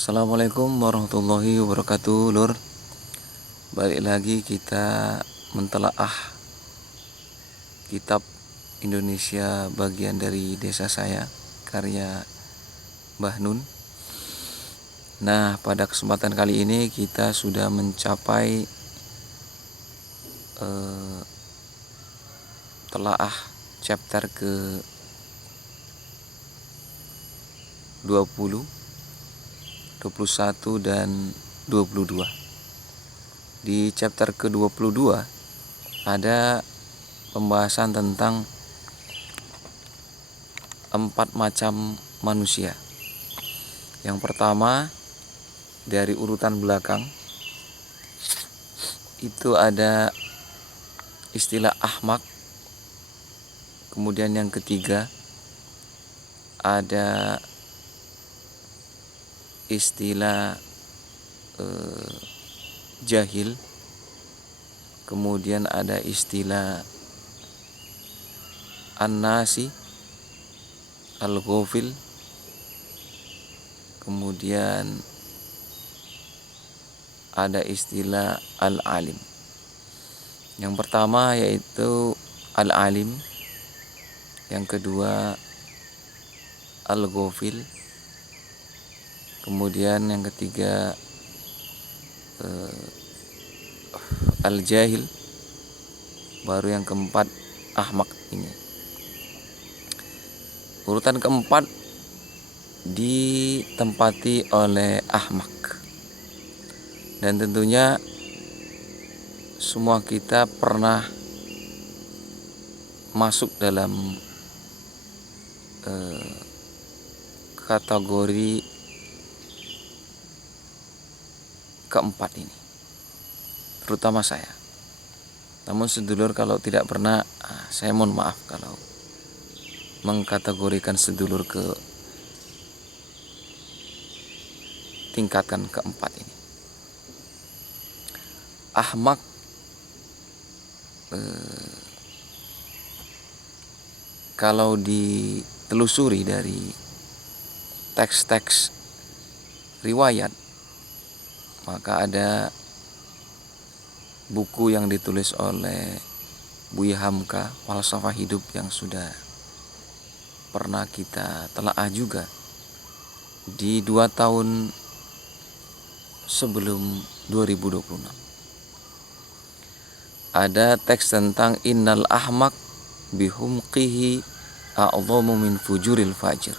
Assalamualaikum warahmatullahi wabarakatuh, Lur. Balik lagi kita mentelaah kitab Indonesia bagian dari desa saya, karya Mbah Nun. Nah, pada kesempatan kali ini kita sudah mencapai telaah chapter ke 20, 21 dan 22. Di chapter ke-22 ada pembahasan tentang 4 macam manusia. Yang pertama, dari urutan belakang itu ada istilah ahmak. Kemudian yang ketiga ada istilah jahil. Kemudian ada istilah an-nasi, al-ghafil. Kemudian ada istilah al-alim. Yang pertama yaitu al-alim, yang kedua al-ghafil, kemudian yang ketiga al-jahil, baru yang keempat ahmak ini. Urutan keempat ditempati oleh ahmak, dan tentunya semua kita pernah masuk dalam kategori keempat ini, terutama saya. Namun sedulur kalau tidak pernah, saya mohon maaf kalau mengkategorikan sedulur ke tingkatan keempat ini. Ahmak kalau ditelusuri dari teks-teks riwayat, maka ada buku yang ditulis oleh Buya Hamka, Falsafah Hidup, yang sudah pernah kita telaah juga di 2 tahun sebelum 2026. Ada teks tentang innal ahmak bihumqihi a'dhamu min fujuril fajir.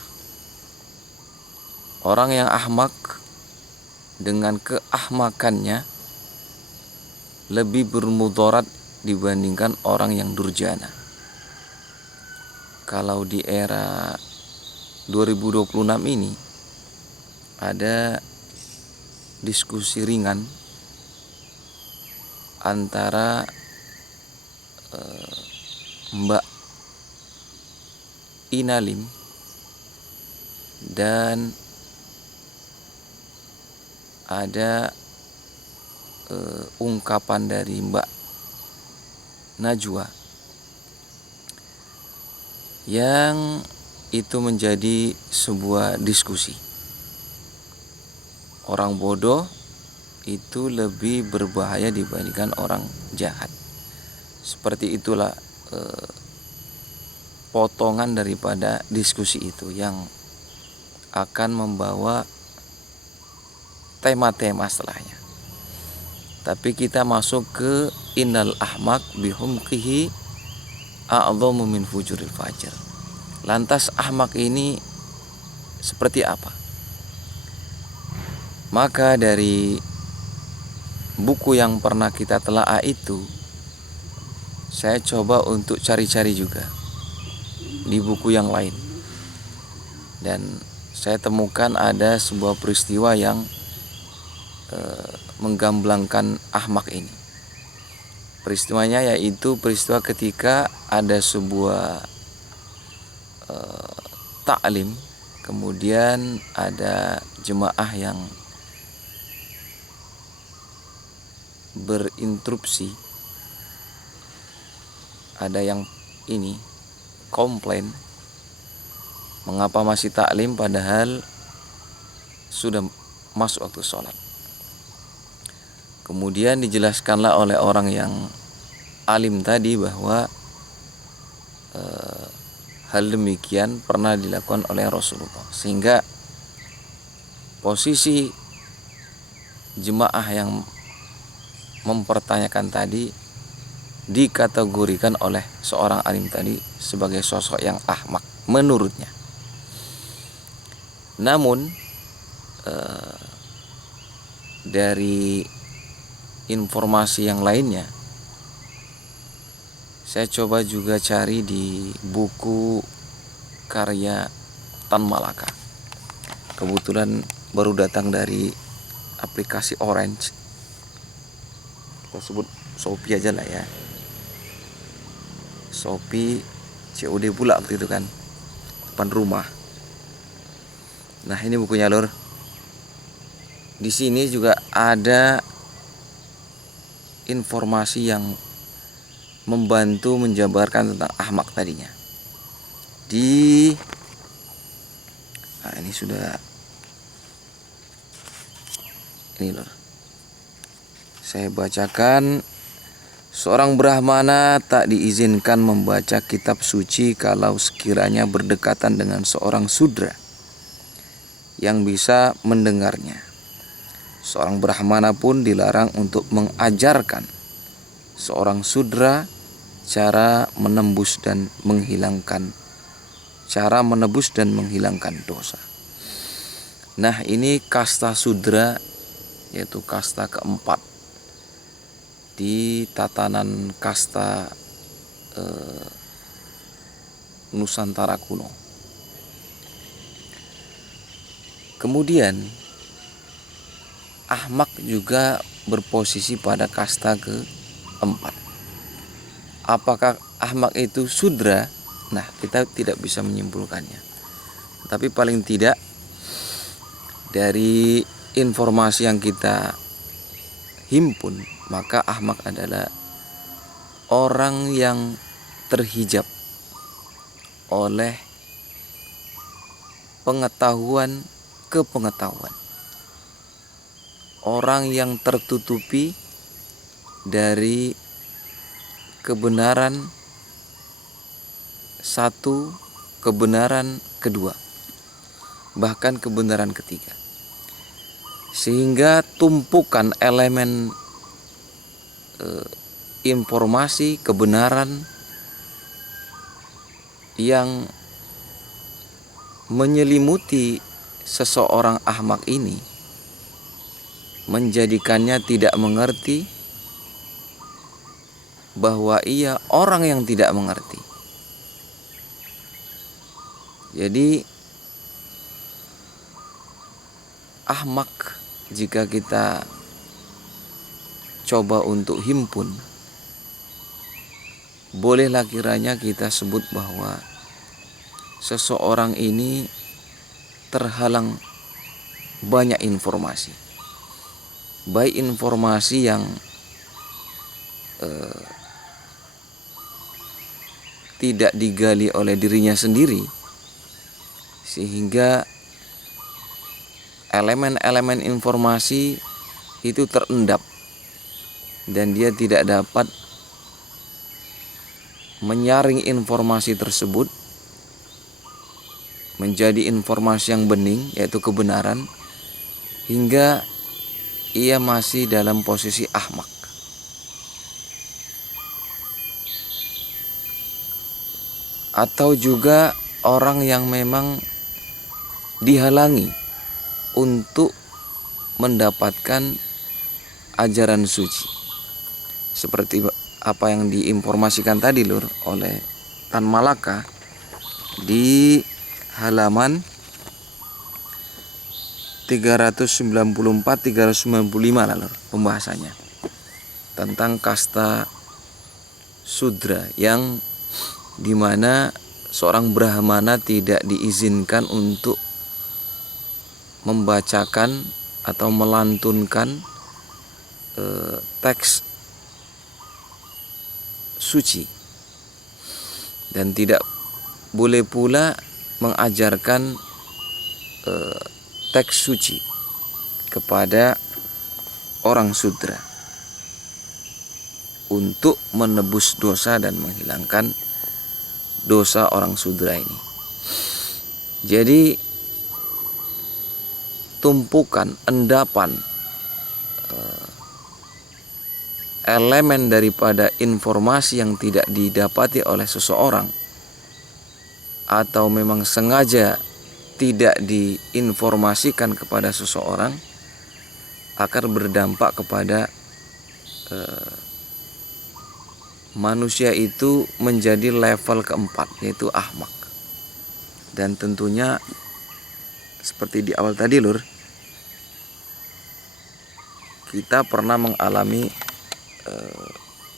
Orang yang ahmak dengan keahmakannya lebih bermudarat dibandingkan orang yang durjana. Kalau di era 2026 ini ada diskusi ringan antara Mbak Inalim dan ada ungkapan dari Mbak Najwa yang itu menjadi sebuah diskusi. Orang bodoh itu lebih berbahaya dibandingkan orang jahat. Seperti itulah potongan daripada diskusi itu yang akan membawa tema-tema setelahnya. Tapi kita masuk ke innal ahmak bihumqihi a'dhamu min fujuril fajr. Lantas ahmak ini seperti apa? Maka dari buku yang pernah kita telaah itu, saya coba untuk cari-cari juga di buku yang lain, dan saya temukan ada sebuah peristiwa yang menggamblangkan ahmak ini. Peristiwanya yaitu peristiwa ketika ada sebuah taklim, kemudian ada jemaah yang berinterupsi, ada yang ini komplain mengapa masih taklim padahal sudah masuk waktu sholat. Kemudian dijelaskanlah oleh orang yang alim tadi bahwa hal demikian pernah dilakukan oleh Rasulullah, sehingga posisi jemaah yang mempertanyakan tadi dikategorikan oleh seorang alim tadi sebagai sosok yang ahmak menurutnya. Namun dari informasi yang lainnya, saya coba juga cari di buku karya Tan Malaka. Kebetulan baru datang dari aplikasi Orange, kita sebut Shopee aja lah ya, Shopee COD pula waktu itu kan, depan rumah. Nah ini bukunya lur. Di sini juga ada informasi yang membantu menjabarkan tentang ahmak tadinya. Nah ini sudah, ini lur, saya bacakan. Seorang Brahmana tak diizinkan membaca kitab suci kalau sekiranya berdekatan dengan seorang Sudra yang bisa mendengarnya. Seorang Brahmana pun dilarang untuk mengajarkan seorang Sudra cara menebus dan menghilangkan dosa. Nah ini kasta Sudra, yaitu kasta keempat di tatanan kasta Nusantara kuno. Kemudian ahmak juga berposisi pada kasta keempat. Apakah ahmak itu Sudra? Nah kita tidak bisa menyimpulkannya, tapi paling tidak dari informasi yang kita himpun, maka ahmak adalah orang yang terhijab oleh kepengetahuan, orang yang tertutupi dari kebenaran satu, kebenaran kedua, bahkan kebenaran ketiga, sehingga tumpukan elemen informasi kebenaran yang menyelimuti seseorang ahmak ini menjadikannya tidak mengerti bahwa ia orang yang tidak mengerti. Jadi ahmak, jika kita coba untuk himpun, bolehlah kiranya kita sebut bahwa seseorang ini terhalang banyak informasi, baik informasi yang tidak digali oleh dirinya sendiri, sehingga elemen-elemen informasi itu terendap dan dia tidak dapat menyaring informasi tersebut menjadi informasi yang bening, yaitu kebenaran, hingga ia masih dalam posisi ahmak. Atau juga orang yang memang dihalangi untuk mendapatkan ajaran suci, seperti apa yang diinformasikan tadi lur oleh Tan Malaka di halaman 394-395 lah lur, pembahasannya tentang kasta Sudra, yang dimana seorang Brahmana tidak diizinkan untuk membacakan atau melantunkan teks suci, dan tidak boleh pula mengajarkan teks suci. kepada orang sudra untuk menebus dosa dan menghilangkan dosa orang sudra ini. Jadi tumpukan, endapan, elemen daripada informasi yang tidak didapati oleh seseorang atau memang sengaja tidak diinformasikan kepada seseorang akan berdampak kepada manusia itu menjadi level keempat, yaitu ahmak. Dan tentunya seperti di awal tadi lur, kita pernah mengalami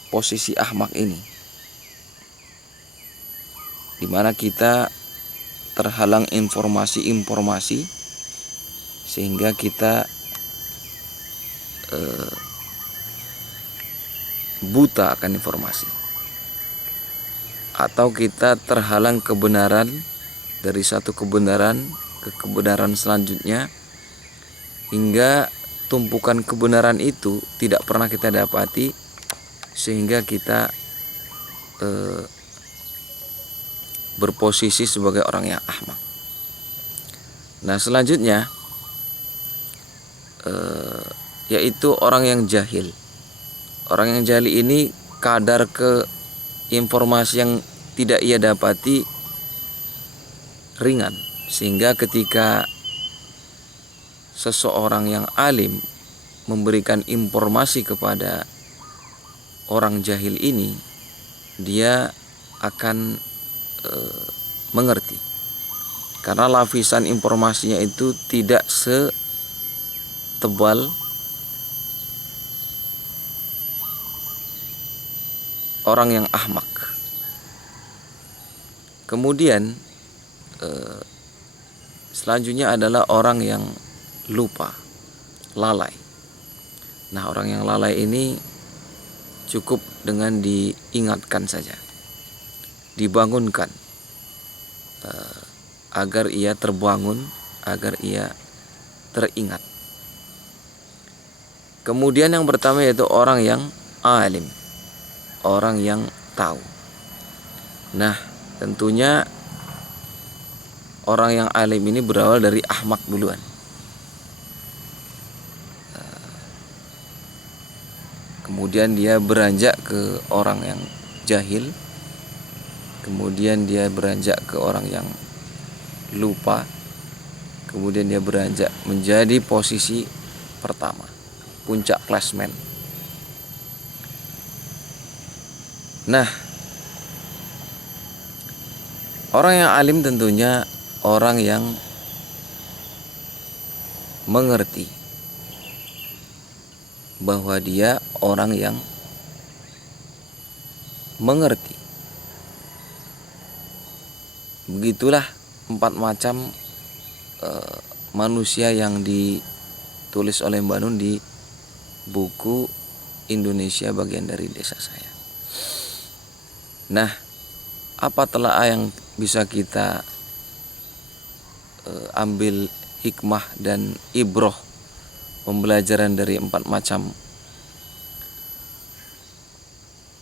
posisi ahmak ini, dimana kita terhalang informasi-informasi sehingga kita buta akan informasi, atau kita terhalang kebenaran dari satu kebenaran ke kebenaran selanjutnya, hingga tumpukan kebenaran itu tidak pernah kita dapati sehingga kita berposisi sebagai orang yang ahmak. Nah selanjutnya yaitu orang yang jahil. Orang yang jahil ini kadar ke informasi yang tidak ia dapati ringan, sehingga ketika seseorang yang alim memberikan informasi kepada orang jahil ini, dia akan mengerti, karena lapisan informasinya itu tidak setebal orang yang ahmak. Kemudian selanjutnya adalah orang yang lupa, lalai. Nah orang yang lalai ini cukup dengan diingatkan saja, dibangunkan agar ia terbangun, agar ia teringat. Kemudian yang pertama yaitu orang yang alim, orang yang tahu. Nah tentunya orang yang alim ini berawal dari ahmak duluan. Kemudian dia beranjak ke orang yang jahil, kemudian dia beranjak ke orang yang lupa, kemudian dia beranjak menjadi posisi pertama, puncak klasmen. Nah, orang yang alim tentunya orang yang mengerti bahwa dia orang yang mengerti. Begitulah 4 macam manusia yang ditulis oleh Mbak Nun di buku Indonesia Bagian dari Desa Saya. Nah, apa telaah yang bisa kita ambil hikmah dan ibroh pembelajaran dari 4 macam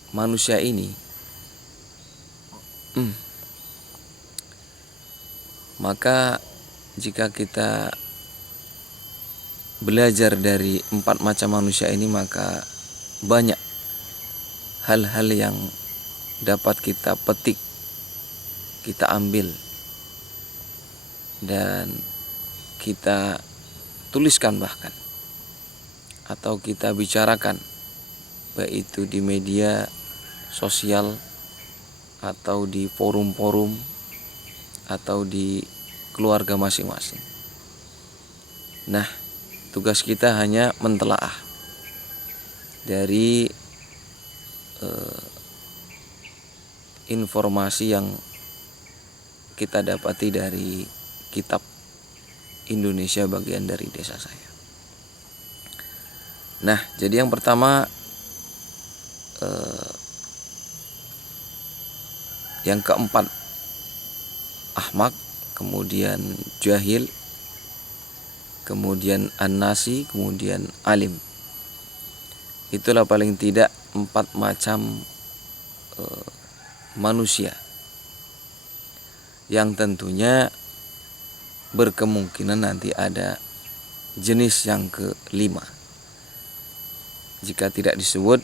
manusia ini? Maka jika kita belajar dari 4 macam manusia ini, maka banyak hal-hal yang dapat kita petik, kita ambil, dan kita tuliskan bahkan, atau kita bicarakan, baik itu di media sosial atau di forum-forum atau di keluarga masing-masing. Nah, tugas kita hanya mentelaah dari informasi yang kita dapati dari kitab Indonesia Bagian dari Desa Saya. Nah, jadi yang pertama, yang keempat ahmak, kemudian jahil, kemudian an-nasi, kemudian alim. Itulah paling tidak 4 macam manusia yang tentunya berkemungkinan nanti ada jenis yang kelima. Jika tidak disebut,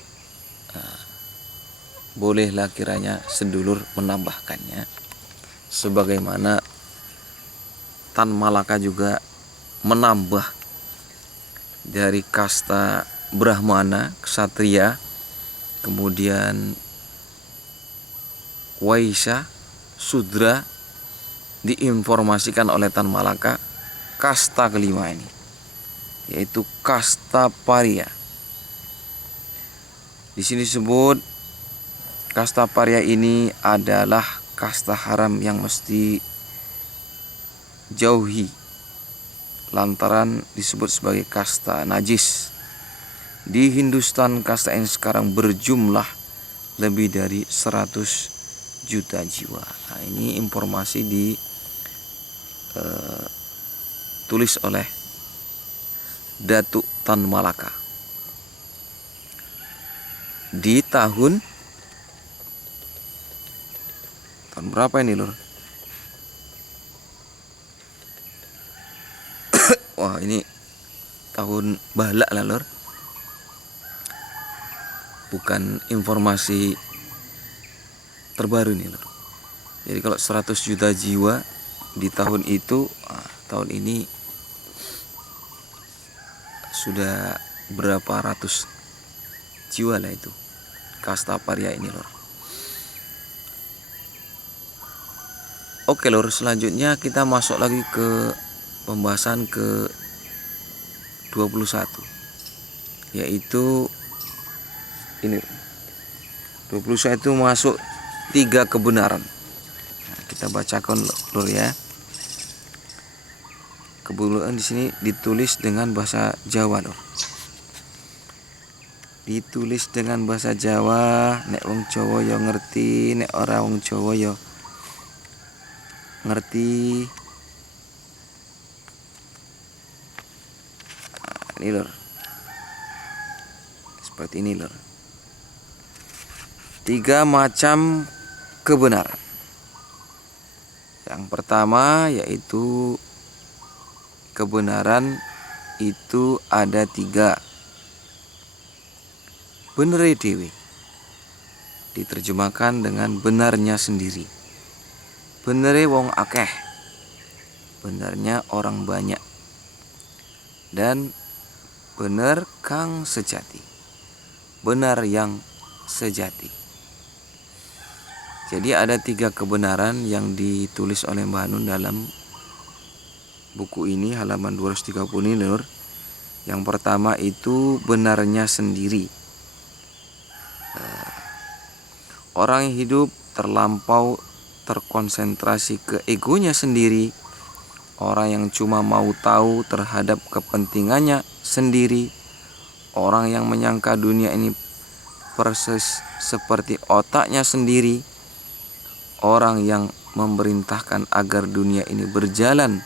bolehlah kiranya sedulur menambahkannya, sebagaimana Tan Malaka juga menambah dari kasta Brahmana, Ksatria, kemudian Waisya, Sudra, diinformasikan oleh Tan Malaka kasta kelima ini, yaitu kasta Parya. Di sini disebut kasta Parya ini adalah kasta haram yang mesti jauhi lantaran disebut sebagai kasta najis. Di Hindustan kasta ini sekarang berjumlah lebih dari 100 juta jiwa. Nah, ini informasi ditulis oleh Datuk Tan Malaka di tahun berapa ini, Lur? Wah, ini tahun balak lah, Lur. Bukan informasi terbaru nih, Lur. Jadi kalau 100 juta jiwa di tahun itu, tahun ini sudah berapa ratus jiwa lah itu kasta Parya ini, Lur. Oke, Lur, selanjutnya kita masuk lagi ke pembahasan ke 21, yaitu ini 21 masuk 3 kebenaran. Nah, kita bacakan, Lur, ya. Kebenaran di sini ditulis dengan bahasa Jawa, Lur. Ditulis dengan bahasa Jawa, nek wong Jawa ya ngerti, nek ora wong Jawa ya ngerti. Nah, ini, Lur. Seperti ini, Lur. 3 macam kebenaran. Yang pertama yaitu kebenaran itu ada 3. Benere dewe diterjemahkan dengan benarnya sendiri. Benere wong akeh, benarnya orang banyak, dan benar kang sejati, benar yang sejati. Jadi ada 3 kebenaran yang ditulis oleh Mbah Nun dalam buku ini, halaman 230 ini, Lur. Yang pertama itu benarnya sendiri. Orang yang hidup terlampau terkonsentrasi ke egonya sendiri, orang yang cuma mau tahu terhadap kepentingannya sendiri, orang yang menyangka dunia ini persis seperti otaknya sendiri, orang yang memerintahkan agar dunia ini berjalan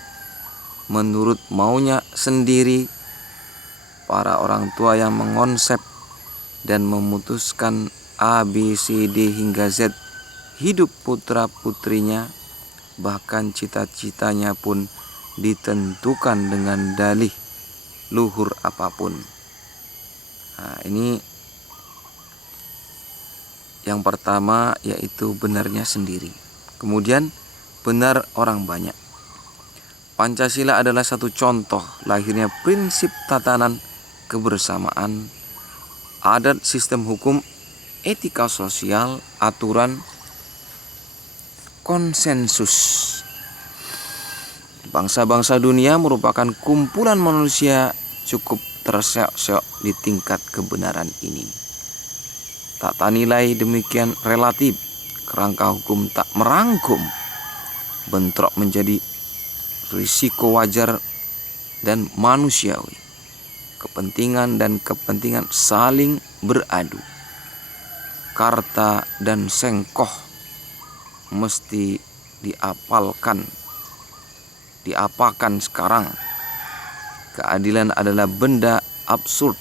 menurut maunya sendiri, para orang tua yang mengonsep dan memutuskan A, B, C, D hingga Z hidup putra-putrinya, bahkan cita-citanya pun ditentukan dengan dalih luhur apapun. Nah, ini yang pertama, yaitu benarnya sendiri. Kemudian benar orang banyak. Pancasila adalah satu contoh lahirnya prinsip tatanan kebersamaan, adat, sistem hukum, etika sosial, aturan, konsensus. Bangsa-bangsa dunia merupakan kumpulan manusia cukup terseok-seok di tingkat kebenaran ini. Tata nilai demikian relatif, kerangka hukum tak merangkum, bentrok menjadi risiko wajar dan manusiawi. Kepentingan dan kepentingan saling beradu. Karta dan sengkoh mesti diapakan sekarang. Keadilan adalah benda absurd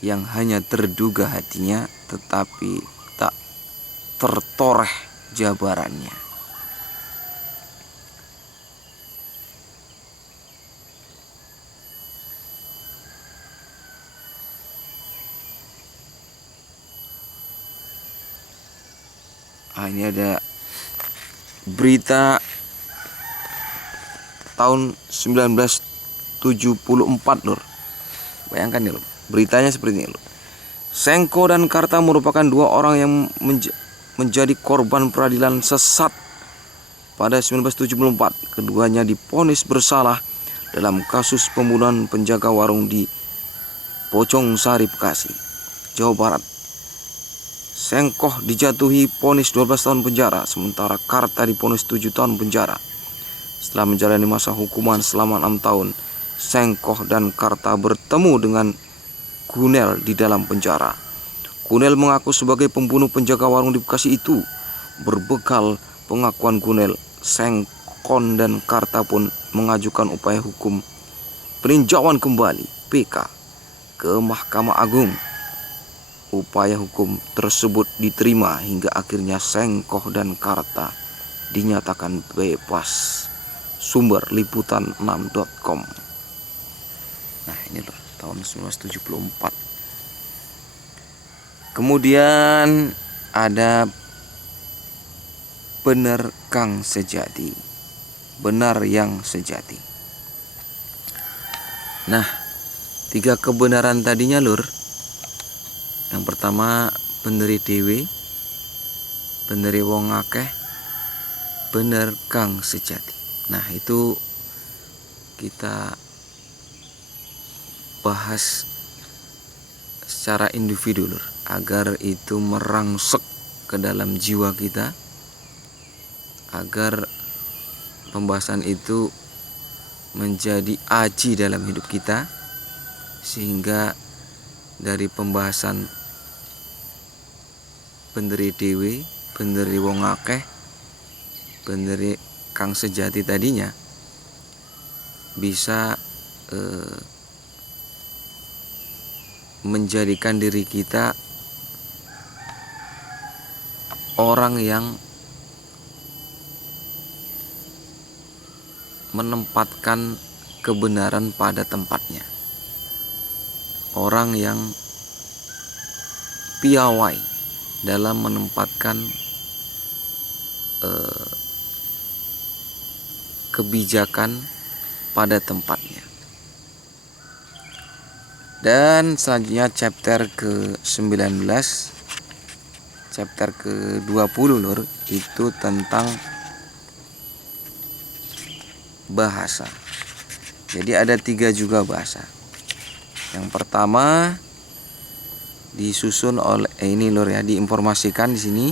yang hanya terduga hatinya tetapi tak tertoreh jabarannya. Ini ada berita tahun 1974 lur. Bayangkan ya lur, beritanya seperti ini lur. Sengko dan Karta merupakan dua orang yang menjadi korban peradilan sesat pada 1974. Keduanya divonis bersalah dalam kasus pembunuhan penjaga warung di Pocong Sari, Bekasi, Jawa Barat. Sengkoh dijatuhi vonis 12 tahun penjara, sementara Karta divonis 7 tahun penjara. Setelah menjalani masa hukuman selama 6 tahun, Sengkoh dan Karta bertemu dengan Gunel di dalam penjara. Gunel mengaku sebagai pembunuh penjaga warung di Bekasi itu. Berbekal pengakuan Gunel, Sengkon dan Karta pun mengajukan upaya hukum peninjauan kembali (PK) ke Mahkamah Agung. Upaya hukum tersebut diterima hingga akhirnya Sengkoh dan Karta dinyatakan bebas. Sumber liputan6.com. Nah, ini loh tahun 1974. Kemudian ada benar kang sejati, benar yang sejati. Nah, 3 kebenaran tadinya lur. Yang pertama, beneri dewe, beneri wong akeh, bener kang sejati. Nah, itu kita bahas secara individu lur, agar itu merangsek ke dalam jiwa kita, agar pembahasan itu menjadi aji dalam hidup kita, sehingga dari pembahasan beneri dewe, beneri wong akeh, beneri kang sejati tadinya bisa menjadikan diri kita orang yang menempatkan kebenaran pada tempatnya, orang yang piawai dalam menempatkan kebijakan pada tempatnya. Dan selanjutnya chapter ke-19, chapter ke-20 lur, itu tentang bahasa. Jadi ada 3 juga bahasa. Yang pertama disusun oleh ini lur ya, diinformasikan di sini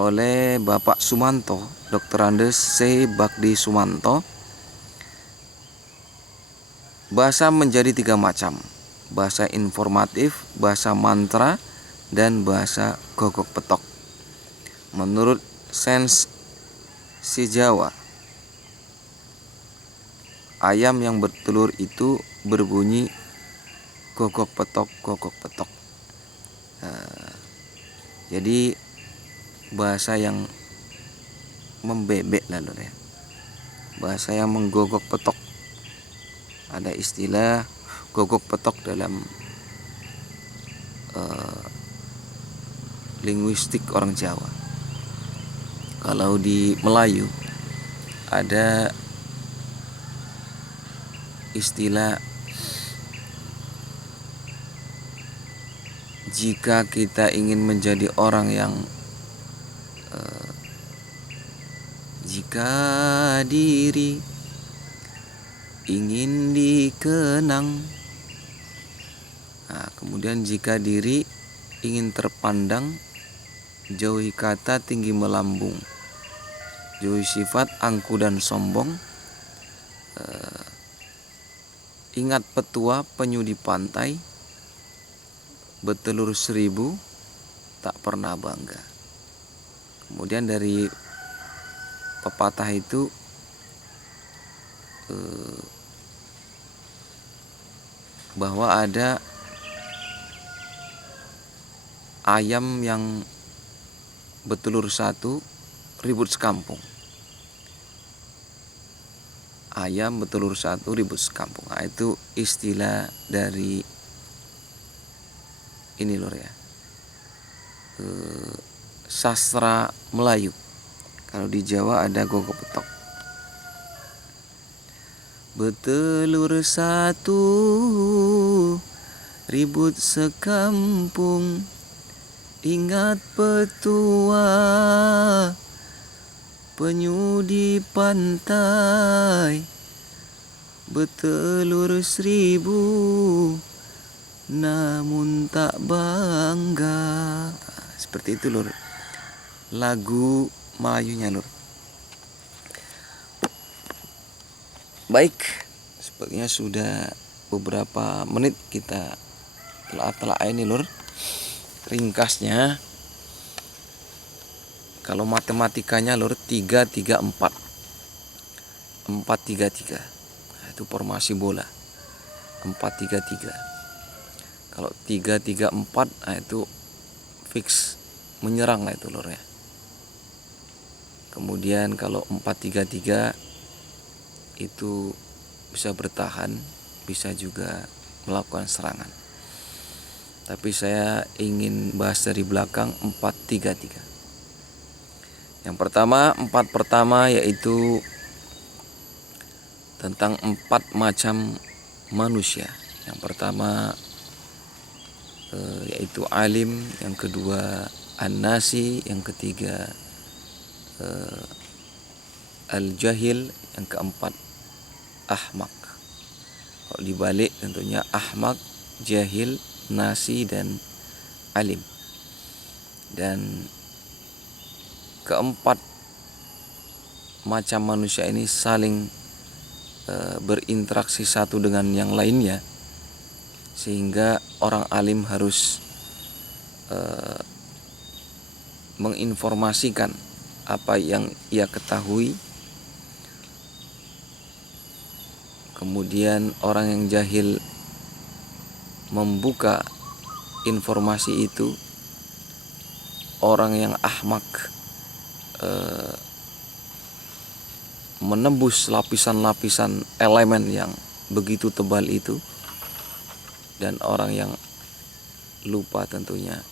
oleh Bapak Sumanto, Dr. Andes C. Bakdi Sumanto. Bahasa menjadi 3 macam: bahasa informatif, bahasa mantra, dan bahasa gogok petok. Menurut Sains si Jawa, ayam yang bertelur itu berbunyi gogok petok, gogok petok. Jadi bahasa yang membebek lalu ya, bahasa yang menggogok petok. Ada istilah gogok petok dalam linguistik orang Jawa. Kalau di Melayu ada istilah jika kita ingin menjadi orang yang jika diri ingin dikenang, nah, kemudian jika diri ingin terpandang, jauhi kata tinggi melambung, jauhi sifat angku dan sombong, ingat petua penyu di pantai, bertelur 1000 tak pernah bangga. Kemudian dari pepatah itu bahwa ada ayam yang bertelur satu ribut sekampung. Ayam bertelur satu ribut sekampung. Nah, itu istilah dari ini lur ya, sastra Melayu. Kalau di Jawa ada gogo petok. Bertelur satu ribut sekampung, ingat petua penyu di pantai, bertelur 1000 namun tak bangga. Seperti itu lur, lagu Melayunya lur. Baik, sepertinya sudah beberapa menit kita telah ini lur. Ringkasnya, kalau matematikanya lur 3-3-4 4-3-3. Nah, itu formasi bola 4-3-3. Kalau 3-3-4, nah itu fix menyerang lah itu lur ya. Kemudian kalau 4-3-3 itu bisa bertahan, bisa juga melakukan serangan. Tapi saya ingin bahas dari belakang 4-3-3. Yang pertama, 4 pertama yaitu tentang 4 macam manusia. Yang pertama yaitu alim, yang kedua an-nasi, yang ketiga al-jahil, yang keempat ahmak. Kalau dibalik tentunya ahmak, jahil, nasi, dan alim. Dan keempat macam manusia ini saling berinteraksi satu dengan yang lainnya, sehingga orang alim harus menginformasikan apa yang ia ketahui. Kemudian orang yang jahil membuka informasi itu. Orang yang ahmak menembus lapisan-lapisan elemen yang begitu tebal itu. Dan orang yang lupa tentunya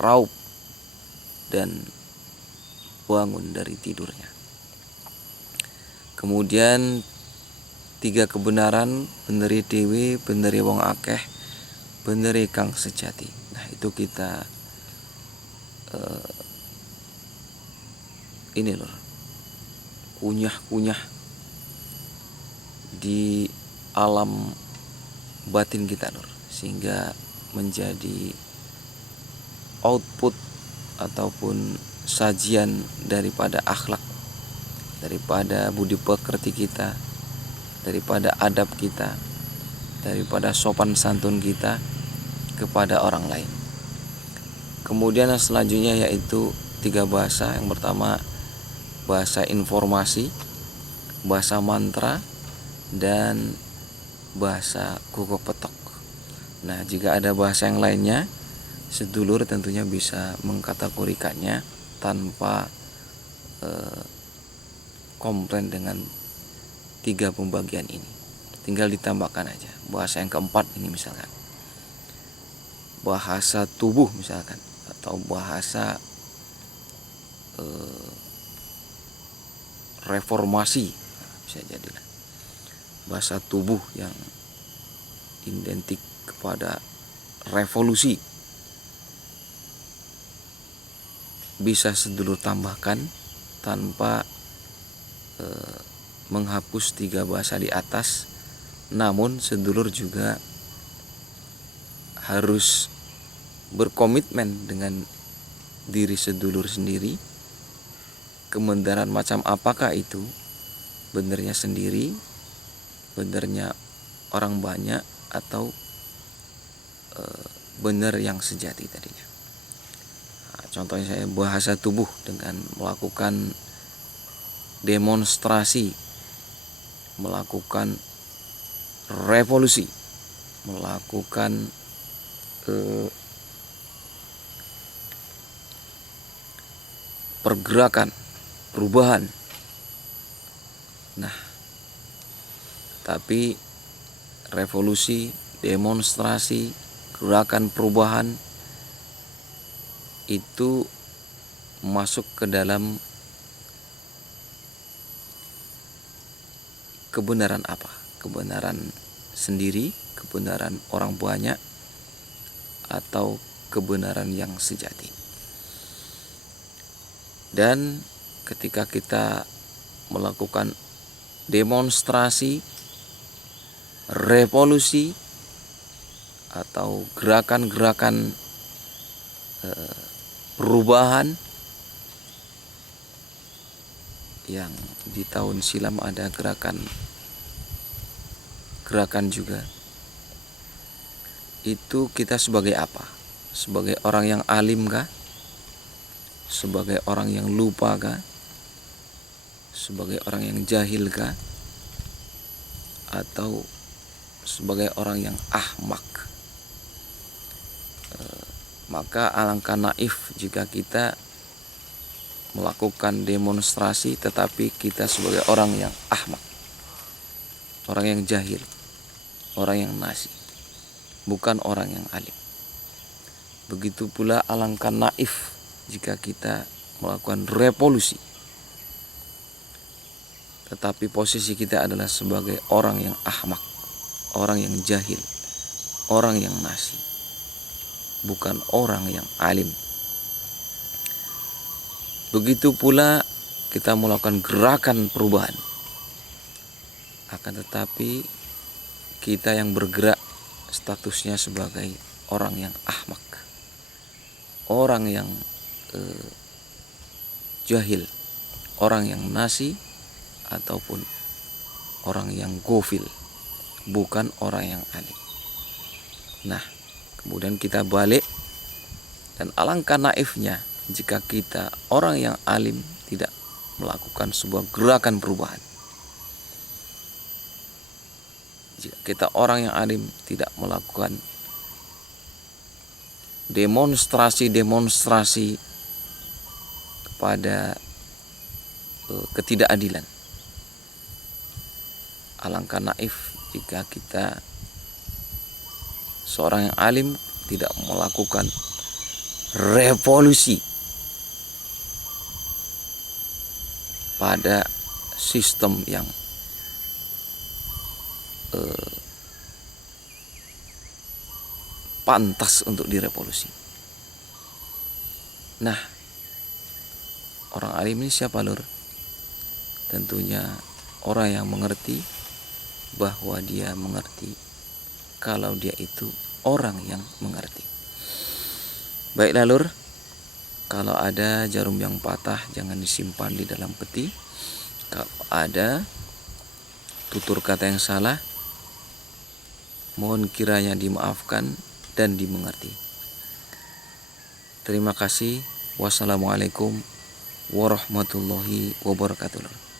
raup dan bangun dari tidurnya. Kemudian 3 kebenaran, beneri dewe, beneri wong akeh, beneri kang sejati. Nah, itu kita ini lho, kunyah-kunyah di alam batin kita lho, sehingga menjadi output ataupun sajian daripada akhlak, daripada budi pekerti kita, daripada adab kita, daripada sopan santun kita kepada orang lain. Kemudian yang selanjutnya yaitu 3 bahasa. Yang pertama bahasa informasi, bahasa mantra, dan bahasa gogo petok. Nah, jika ada bahasa yang lainnya, sedulur tentunya bisa mengkategorikannya tanpa komplain dengan 3 pembagian ini. Tinggal ditambahkan aja bahasa yang keempat ini, misalkan bahasa tubuh misalkan, atau bahasa reformasi, bisa jadilah bahasa tubuh yang identik kepada revolusi. Bisa sedulur tambahkan tanpa menghapus 3 bahasa di atas. Namun sedulur juga harus berkomitmen dengan diri sedulur sendiri. Kebenaran macam apakah itu? Benernya sendiri, benernya orang banyak, atau bener yang sejati tadinya. Nah, contohnya saya bahasa tubuh dengan melakukan demonstrasi, melakukan revolusi, melakukan pergerakan, perubahan. Nah, tapi revolusi, demonstrasi, gerakan perubahan itu masuk ke dalam kebenaran apa? Kebenaran sendiri, kebenaran orang banyak, atau kebenaran yang sejati. Dan ketika kita melakukan demonstrasi, revolusi, atau gerakan-gerakan perubahan yang di tahun silam ada gerakan juga, itu kita sebagai apa? Sebagai orang yang alim kah? Sebagai orang yang lupa kah? Sebagai orang yang jahil kah? Atau sebagai orang yang ahmak? Maka alangkah naif jika kita melakukan demonstrasi tetapi kita sebagai orang yang ahmak, orang yang jahil, orang yang nasi, bukan orang yang alim. Begitu pula alangkah naif jika kita melakukan revolusi tetapi posisi kita adalah sebagai orang yang ahmak, orang yang jahil, orang yang nasi, bukan orang yang alim. Begitu pula kita melakukan gerakan perubahan, akan tetapi kita yang bergerak statusnya sebagai orang yang ahmak, orang yang jahil, orang yang nasi, ataupun orang yang gofil, bukan orang yang alim. Nah, kemudian kita balik, dan alangkah naifnya jika kita orang yang alim tidak melakukan sebuah gerakan perubahan. Jika kita orang yang alim tidak melakukan demonstrasi kepada ketidakadilan, alangkah naif jika kita seorang yang alim tidak melakukan revolusi pada sistem yang pantas untuk direvolusi. Nah, orang alim ini siapa, Lur? Tentunya orang yang mengerti bahwa dia mengerti kalau dia itu orang yang mengerti. Baiklah, Lur, kalau ada jarum yang patah jangan disimpan di dalam peti. Kalau ada tutur kata yang salah, mohon kiranya dimaafkan dan dimengerti. Terima kasih. Wassalamualaikum warahmatullahi wabarakatuh.